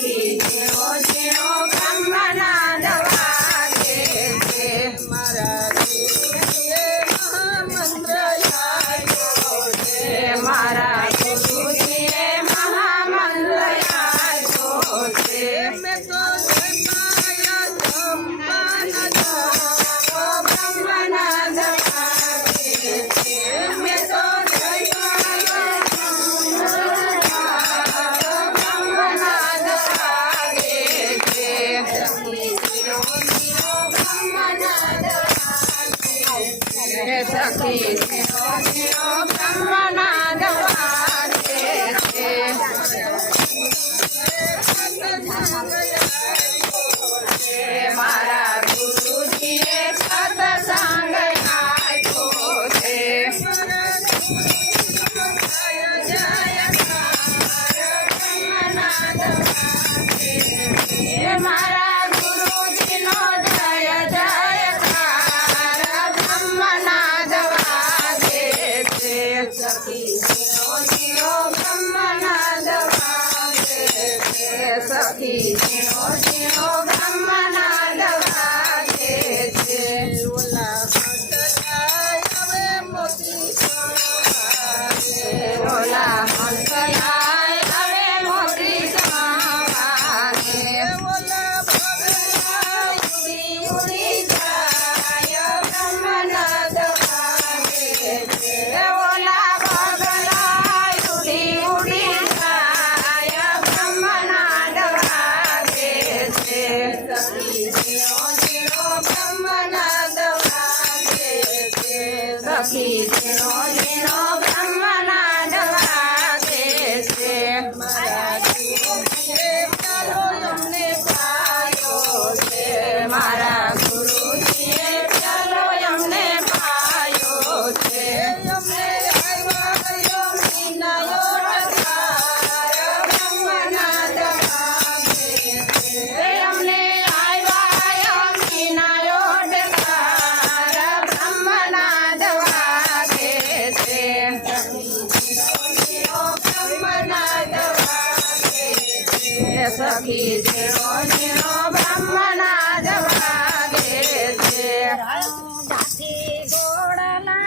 સખી ઝીણો ઝીણો બ્રહ્મનાદ વાગે છે મારા ગુરુજીએ મહામંત્ર આપ્યો છે મારા ગુરુજીએ મહામંત્ર આપ્યો છે મેં તો બ્રહ્મનાદ વાગે છે મેં તો સખી ઝીણો ઝીણો બ્રહ્મનાદ વાગે છે મારા ગુરુજીએ સત્સંગ આપ્યો છે મારા ગુરુજીનો જય જયકાર બ્રહ્મનાદ વાગે છે સખી ઝીણો ઝીણો બ્રહ્મનાદ વાગે છે સખી ઝીણો ઝીણો બ્રહ્મનાદ વાગે છે ઓલા હંસલાય હવે મોતી વાગે ઓલા હંસલાય હવે મોતી વાગે ઓલા ભગલાય ઉડી ઉડી જાય બ્રહ્મનાદ વાગે છે ઓલા ભગલાય ઉડી ઉડી જાય બ્રહ્મનાદ વાગે છે સખી ઝીણો ઝીણો બ્રહ્મનાદ વાગે છે સખી ઝીણો ઝીણો બ્રહ્મનાદ વાગે છે મારા ગુરુજીએ પ્યાલો અમને પાયો છે મારા ગુરુજીએ પ્યાલો અમને પાયો છે અમને આવ્યો મીનાયો ઠઠાર બ્રહ્મનાદ વાગે છે અમને આવ્યો મીનાયો ઠઠાર બ્રહ્મનાદ વાગે છે બ્રહ્મનાદ વાગે છે સખી ઝીણો ઝીણો